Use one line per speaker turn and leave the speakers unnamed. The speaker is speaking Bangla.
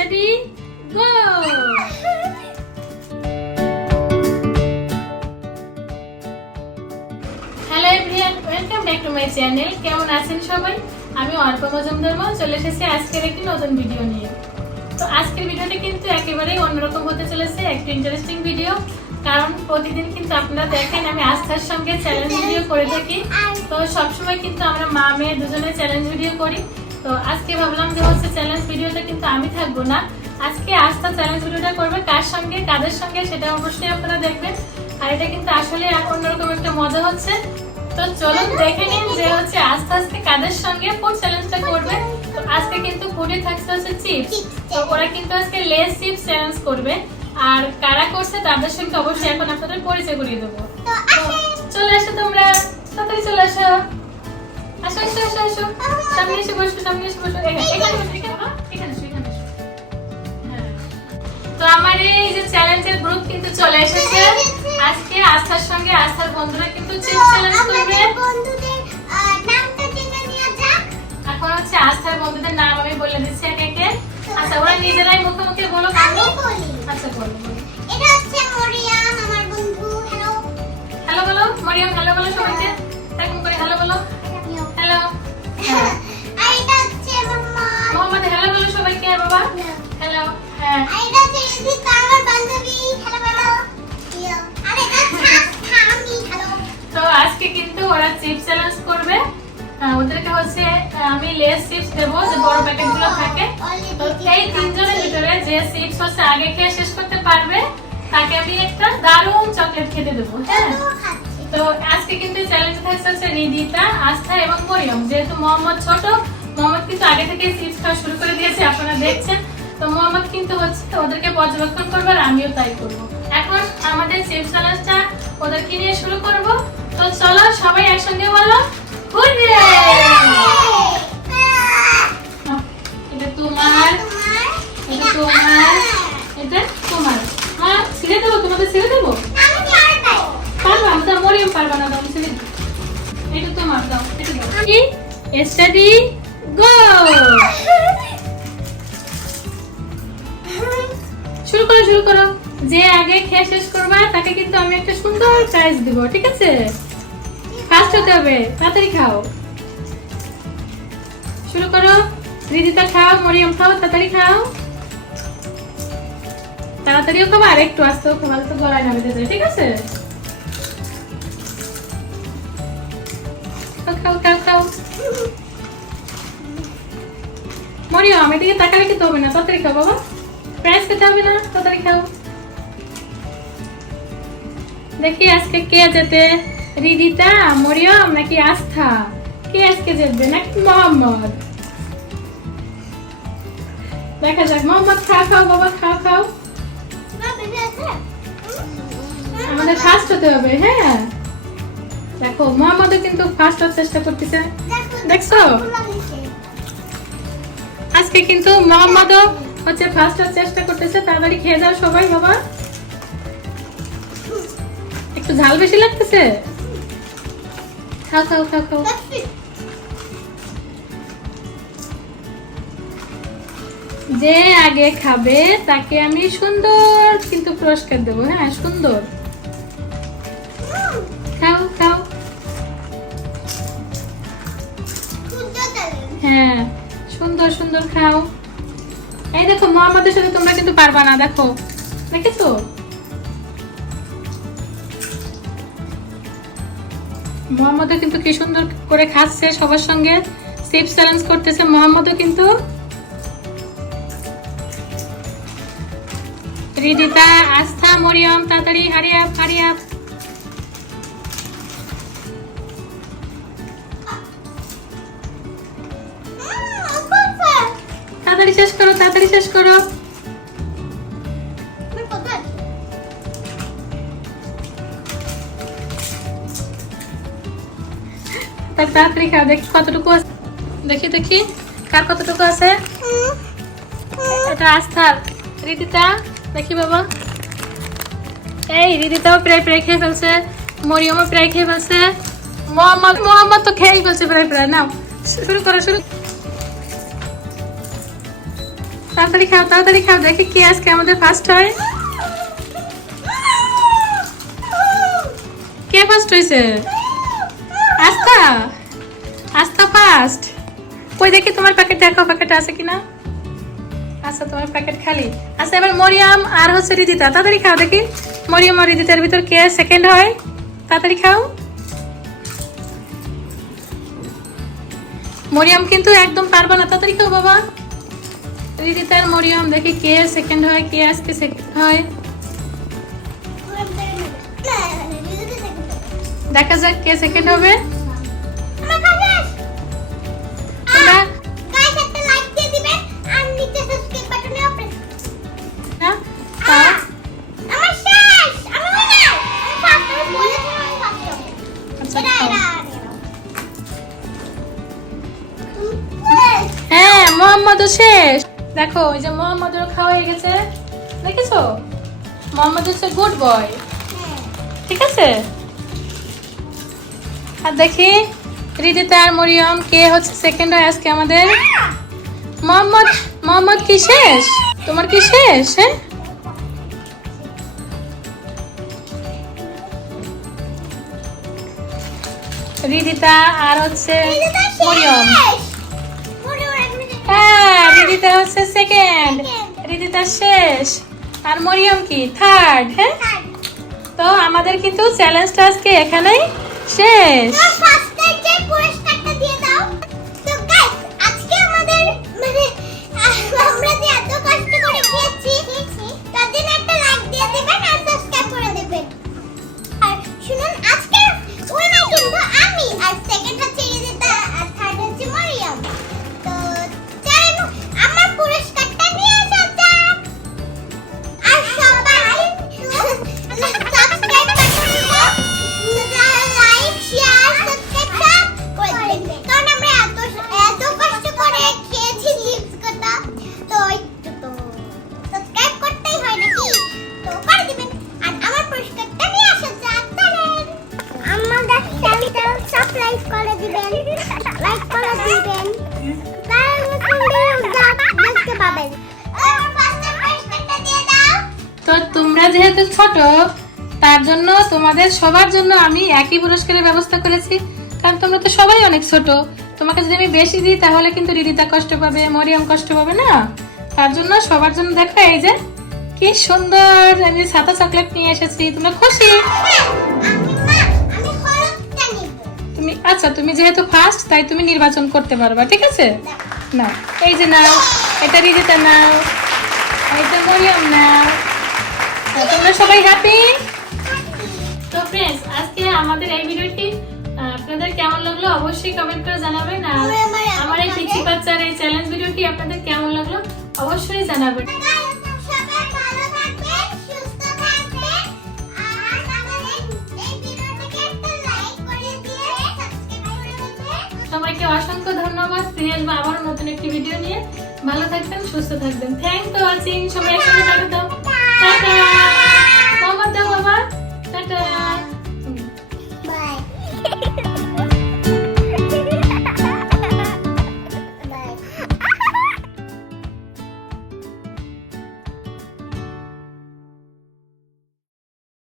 Study go hello everyone welcome back to my channel কেমন আছেন সবাই? আমি অল্প মজুমদার চলে এসেছি আজকের একটি নতুন ভিডিও নিয়ে। তো আজকের ভিডিওটা কিন্তু একেবারেই অন্যরকম হতে চলেছে, একটু ইন্টারেস্টিং ভিডিও কারণ প্রতিদিন কিন্তু আপনারা দেখেন, আমি আস্থার সঙ্গে চ্যালেঞ্জ ভিডিও করে থাকি। তো সবসময় কিন্তু আমরা মা মেয়ে দুজনে চ্যালেঞ্জ ভিডিও করি। তো আজকে ভাবলাম যে হচ্ছে চ্যালেঞ্জ ভিডিওটা কিন্তু আমি থাকব না। আজকে আস্থা চ্যালেঞ্জ ভিডিওটা করবে কার সঙ্গে, কাদের সঙ্গে সেটা অবশ্যই আপনারা দেখবেন। আর এটা কিন্তু আসলে অন্যরকম একটা মজা হচ্ছে। তো চলুন দেখে নিন যে হচ্ছে আস্তে আস্তে কাদের সঙ্গে ফুড চ্যালেঞ্জটা করবে। আজকে কিন্তু ফুডে থাকছে হচ্ছে চিপস তো ওরা কিন্তু আজকে লেস চিপস চ্যালেঞ্জ করবে। আর কারা করছে তাদের সঙ্গে অবশ্যই এখন আপনাদের পরিচয় করিয়ে দেবো। চলে আসো তোমরা, তাড়াতাড়ি চলে আসো আসো আসো আসো আসো। সামনে এসে বসো সামনে এসে বসো। এখানে এখানে বসো এখানে এখানে হ্যাঁ। তো আমার এই যে চ্যালেঞ্জের গ্রুপ কিন্তু চলে এসেছে। আজকে আস্থার সঙ্গে আস্থার বন্ধুরা কিন্তু চ্যালেঞ্জ করবে। এখন হচ্ছে আস্থার বন্ধুদের নাম আমি বলে দিচ্ছি একে একে। আচ্ছা ওরা নিজেরাই মুখে মুখে বলো। আচ্ছা বলো বলো। হ্যালো বলো। মরিয়ম হ্যালো বলো সবাইকে বলো সবাইকে আর বাবা। হ্যালো হ্যাঁ তো আজকে কিন্তু ওরা চিপস চ্যালেঞ্জ করবে। ওদেরকে হচ্ছে আমি লেস চিপস দেবো যে বড় প্যাকেটগুলো থাকে। তো এই তিনজনের ভিতরে যে চিপস হচ্ছে আগে খেয়ে শেষ করতে পারবে তাকে আমি একটা দারুণ চকলেট খেতে দেবো হ্যাঁ। তো আজকে কিন্তু চ্যালেঞ্জ থাকছে হচ্ছে রিদিতা আস্থা এবং মরিয়ম। যেহেতু মোহাম্মদ ছোট মোহাম্মদ কিন্তু আগে থেকে চিপস খাওয়া শুরু করে দিয়েছে, আপনারা দেখছেন। তো মোহাম্মদ কিন্তু হচ্ছে ওদেরকে পর্যবেক্ষণ করবে আর আমিও তাই করব। এখন আমাদের চিপস চ্যালেঞ্জটা ওদেরকে নিয়ে শুরু করব। তো চলো সবাই একসঙ্গে বলো এটা তোমার এটা তোমার এটা তোমার। হ্যাঁ ছেড়ে দেবো তোমাদের ছেড়ে দেবো? পারবা, আমি তো মরিয়ম পারবা না দাও ছেড়ে এটা তোমার দাও, এটা কি? স্টাডি শুরু করো শুরু করো। যে আগে খেয়ে শেষ করবা তাকে কিন্তু আমি একটা সুন্দর প্রাইজ দিব ঠিক আছে? ফার্স্ট হতে হবে তাড়াতাড়ি খাও। শুরু করো। রিদিতা খাও মরিয়ম খাও তাড়াতাড়ি খাও। তাড়াতাড়িও খাব আর একটু আসতেও খাব তো গলায় নামে যায় ঠিক আছে? খাও, খাও খাও খাও। মরিয়ম তাকালে হবে না। তাড়াতাড়ি খাও বাবা। প্রাইস খেতে হবে না, তাড়াতাড়ি খাও। দেখি আজকে কে যেতে রিদিতা, মরিয়ম নাকি আস্থা? কে আজকে জিতবে? নাকি মোহাম্মদ? দেখা যাক, মোহাম্মদ, খাও খাও বাবা, খাও খাও। আমাদের ফার্স্ট হতে হবে হ্যাঁ। দেখো, মোহাম্মদও কিন্তু ফার্স্ট হওয়ার চেষ্টা করতেছে। দেখছ? আজকে কিন্তু মোহাম্মদও হচ্ছে ফার্স্ট চেষ্টা করতেছে, তাড়াতাড়ি খেয়ে যাও সবাই, বাবা। একটু ঝাল বেশি লাগতেছে? খাও খাও খাও খাও। যে আগে খাবে, তাকে আমি সুন্দর কিন্তু পুরস্কার দেবো হ্যাঁ সুন্দর। খাও খাও। হ্যাঁ। সুন্দর সুন্দর খাও। এই দেখো মোহাম্মদের সাথে তোমরা কিন্তু পারবা না, দেখো। দেখেছ? মোহাম্মদও কিন্তু কি সুন্দর করে খাচ্ছে সবার সঙ্গে। চিপস চ্যালেঞ্জ করতেছে মোহাম্মদও কিন্তু। রিদিতা, আস্থা, মরিয়ম, তাড়াতাড়ি হারিয়া হারিয়া তাড়াতাড়ি শেষ করো, তাড়াতাড়ি শেষ করো। তাড়াতাড়ি খাও, দেখি কতটুকু আছে। দেখি দেখি, কার কতটুকু আছে? এটা আস্থার। রিদিতা, দেখি বাবা। এই, রিদিতাও প্রায় প্রায় খেয়ে ফেলছে। মরিয়মও প্রায় খেয়ে ফেলছে। মোহাম্মদ মোহাম্মদ তো খেয়েই ফেলছে প্রায় প্রায়। নাও, শুরু করো, শুরু। তাড়াতাড়ি খাও তাড়াতাড়ি খাও, দেখি কে আজকে আমাদের ফার্স্ট হয়? কে ফার্স্ট হয়েছে আস্থা? আস্থা ফার্স্ট কই দেখি তোমার প্যাকেট দেখো প্যাকেট আছে কিনা? আচ্ছা তোমার প্যাকেট খালি। আচ্ছা এবার মরিয়াম আর হচ্ছে রিদিতা, তাড়াতাড়ি খাও দেখি। মরিয়াম আর রিদিতার ভিতর কে সেকেন্ড হয়? তাড়াতাড়ি খাও। মরিয়াম কিন্তু একদম পারবা না, তাড়াতাড়ি খাও বাবা। রিদিতার মরিয়াম দেখি কে সেকেন্ড হয় কে আজকে সেকেন্ড হয় দেখা যাক কে সেকেন্ড হবে হ্যাঁ মোহাম্মদও শেষ দেখো ওই যে মোহাম্মদের খাওয়া হয়ে গেছে। দেখেছ? মোহাম্মদ হচ্ছে গুড বয় ঠিক আছে? আর দেখি, রিদিতা আর মরিয়ম, কে হচ্ছে সেকেন্ড হয় আজকে আমাদের? মোহাম্মদ মোহাম্মদ কি শেষ? তোমার কি শেষ হ্যাঁ? রিদিতা আর হচ্ছে মরিয়ম। রিদিতা হচ্ছে সেকেন্ড রিদিতা শেষ। আর মরিয়ম কি? থার্ড হ্যাঁ? তো আমাদের কিন্তু চ্যালেঞ্জটা আজকে এখানেই শেষ। ছোট তার জন্য তোমাদের সবার জন্য আমি একই পুরস্কারের ব্যবস্থা করেছি। কারণ তোমরা তো সবাই অনেক ছোট। তোমাকে যদি আমি বেশি দিই তাহলে কিন্তু রিদিতা কষ্ট পাবে মরিয়ম কষ্ট পাবে না? তার জন্য সবার জন্য দেখো এই যে কি সুন্দর আমি সাদা চকলেট নিয়ে এসেছি তোমরা খুশি? তুমি আচ্ছা তুমি যেহেতু ফার্স্ট তাই তুমি নির্বাচন করতে পারবা ঠিক আছে? না। এই যে নাও এটা রিদিতা নাও এটা মরিয়ম নাও। তোমরা সবাই হ্যাপি তো ফ্রেন্ডস আজকে আমাদের এই ভিডিওটি আপনাদের কেমন লাগল অবশ্যই কমেন্ট করে জানাবেন। আর আমার এই পিচি বাচ্চার এই চ্যালেঞ্জ ভিডিওটি আপনাদের কেমন লাগল অবশ্যই জানাবেন।
সবাই ভালো থাকবেন সুস্থ থাকবেন আর আমাদের এই ভিডিওটাকে একটা লাইক করে দিয়ে সাবস্ক্রাইব করে দিবেন
সবাইকে অসংখ্য ধন্যবাদ। ফিরে আসব আবার নতুন একটি ভিডিও নিয়ে। ভালো থাকবেন সুস্থ থাকবেন। থ্যাংক ফর ওয়াচিং সবাই একসাথে বাবা টাটা